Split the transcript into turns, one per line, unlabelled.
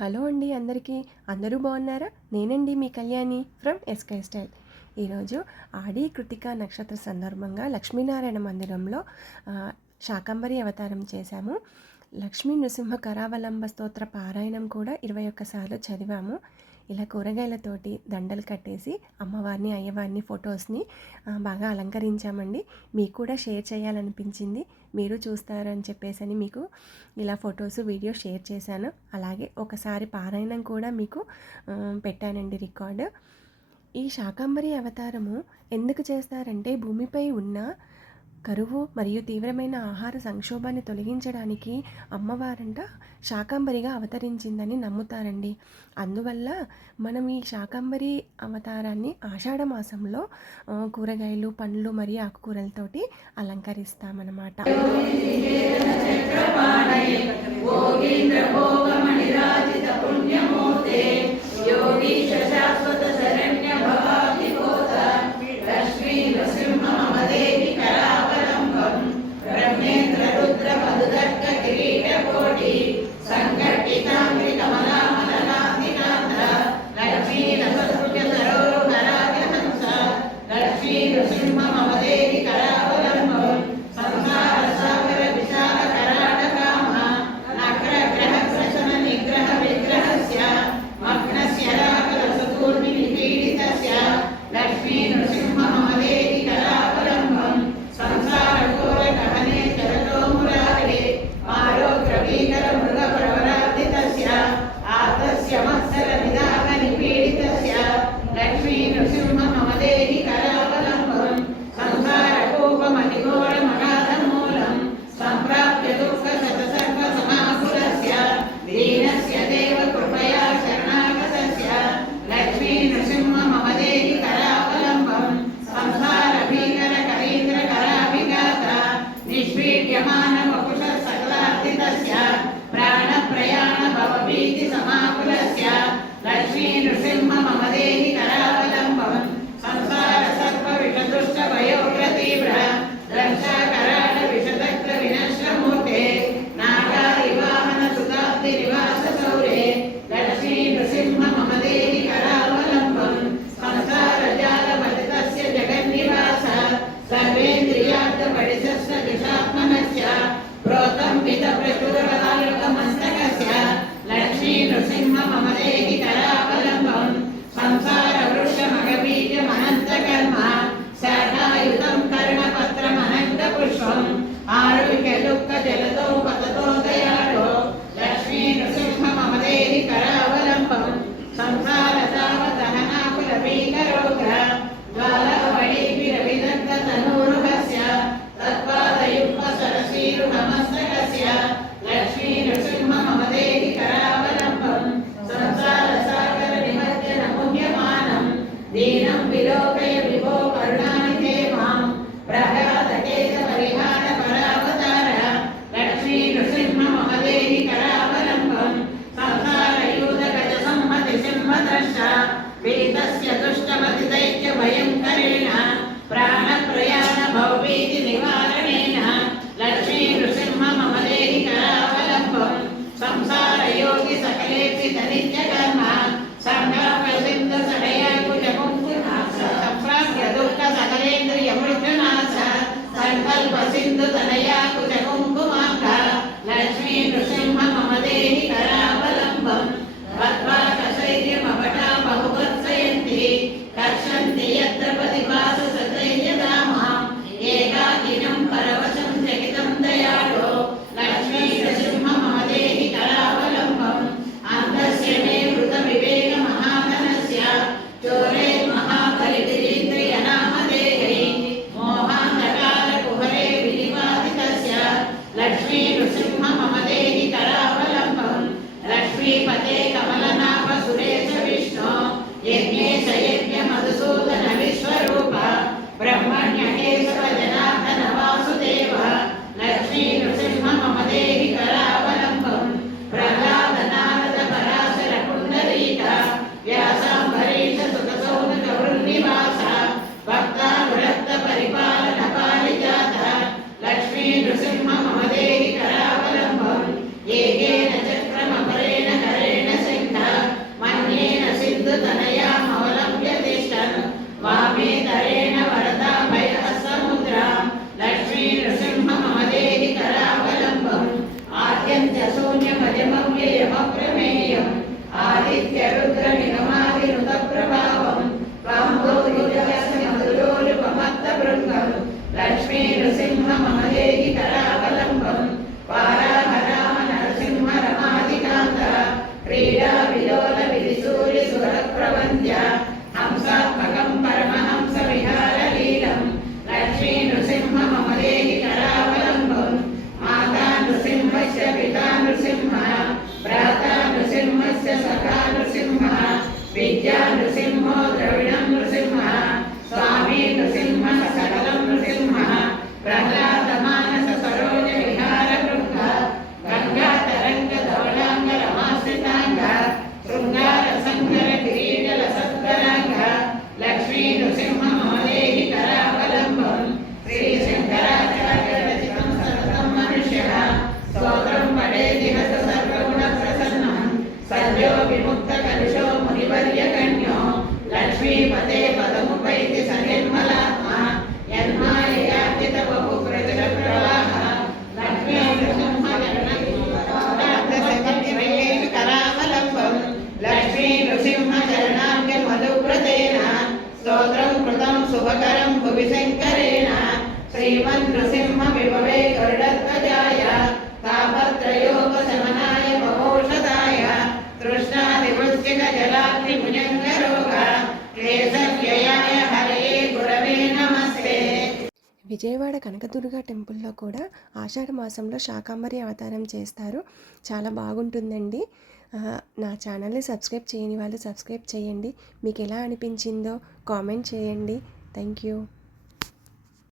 Hello అండి అందరికీ. అందరూ బాగున్నారా? నేనండి మీ కళ్యాణి ఫ్రమ్ ఎస్కే స్టైల్ ఈరోజు ఆడి కృతిక నక్షత్ర సందర్భంగా లక్ష్మీనారాయణ మందిరంలో శాకంబరి అవతారం చేశాము. లక్ష్మీ నృసింహ కరావలంబ స్తోత్ర పారాయణం కూడా ఇరవై ఒక్కసార్లు చదివాము. ఇలా కూరగాయలతోటి దండలు కట్టేసి అమ్మవారిని అయ్యవారిని ఫొటోస్ని బాగా అలంకరించామండి. మీకు కూడా షేర్ చేయాలనిపించింది. మీరు చూస్తారని చెప్పేసి అని మీకు ఇలా ఫొటోస్ వీడియో షేర్ చేశాను. అలాగే ఒకసారి పారాయణం కూడా మీకు పెట్టానండి రికార్డు. ఈ శాకాంబరి అవతారము ఎందుకు చేస్తారంటే భూమిపై ఉన్న కరువు మరియు తీవ్రమైన ఆహార సంక్షోభాన్ని తొలగించడానికి అమ్మవారంట శాకాంబరిగా అవతరించిందని నమ్ముతారండి. అందువల్ల మనం ఈ శాకాంబరి అవతారాన్ని ఆషాఢ మాసంలో కూరగాయలు పండ్లు మరియు ఆకుకూరలతోటి అలంకరిస్తామన్నమాట.
నృసింహ మమదేవి లక్ష్మీ నృసింహ మమదేహి కరా విద్యా నృసింహో శుభకరం భువి శంకరేణ శ్రీమన్ నృసింహ విభవే గరుడధ్వజాయ. తాపత్రయోపశమనాయ మహోషధాయ. తృష్ణాదివృశ్చిక జలాగ్ని భుజంగరోగ క్లేశవ్యయాయ హరే గురవే నమస్తే.
విజయవాడ కనకదుర్గ టెంపుల్లో కూడా ఆషాఢ మాసంలో శాకాంబరి అవతారం చేస్తారు. చాలా బాగుంటుందండి. నా ఛానల్ని సబ్స్క్రైబ్ చేయని వాళ్ళు సబ్స్క్రైబ్ చేయండి. మీకు ఎలా అనిపించిందో కామెంట్ చేయండి. Thank you.